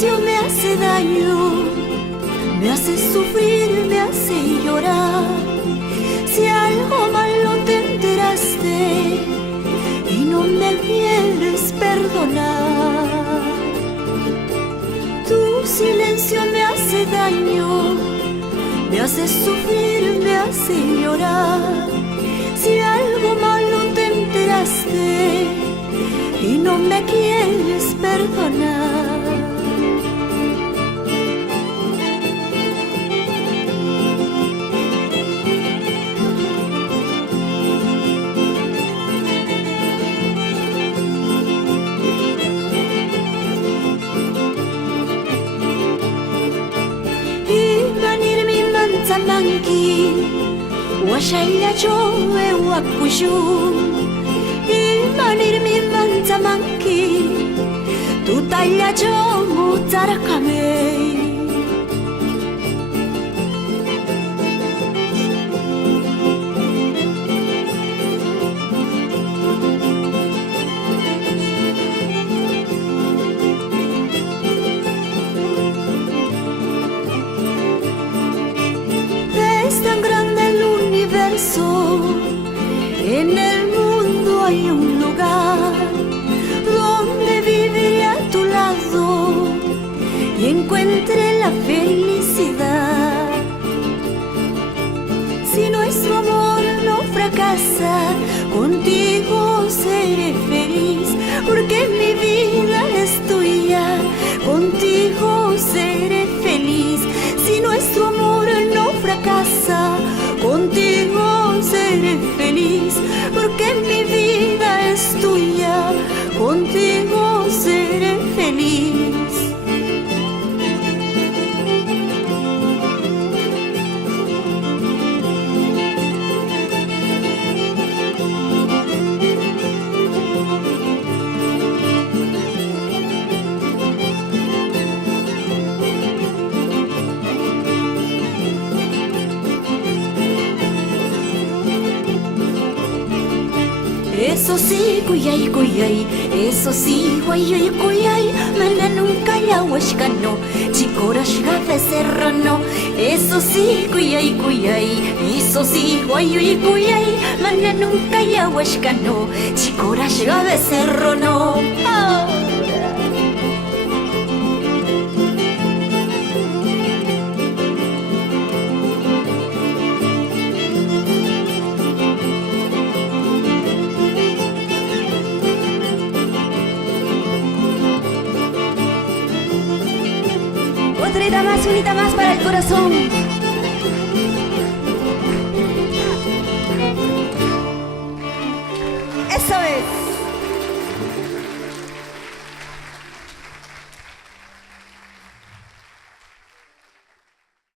silencio me hace daño, me hace sufrir, me hace llorar. Si algo malo te enteraste y no me quieres perdonar, tu silencio me hace daño, me hace sufrir, me hace llorar. Si algo malo te enteraste y no me quieres perdonar, imanirmi manzamanki washaya chowe wakushu, imanirmi manzamanki tutalla cho mutarakame. Es tan grande el universo, en el mundo hay un lugar donde viviré a tu lado y encuentre la felicidad. Si nuestro amor no fracasa, contigo seré feliz, porque mi vida es tuya, contigo seré feliz. Si nuestro amor no fracasa, contigo seré feliz, porque mi vida es tuya, contigo seré feliz. Eso sí, kuyay, kuyay, eso sí, guayay, kuyay, mana nunca ya huashkano, chikora shiga becerrano. Eso sí, kuyay, kuyay, eso sí, guayay, kuyay, mana nunca ya huashkano, chikora shiga becerrano. Otrita más, unita más para el corazón.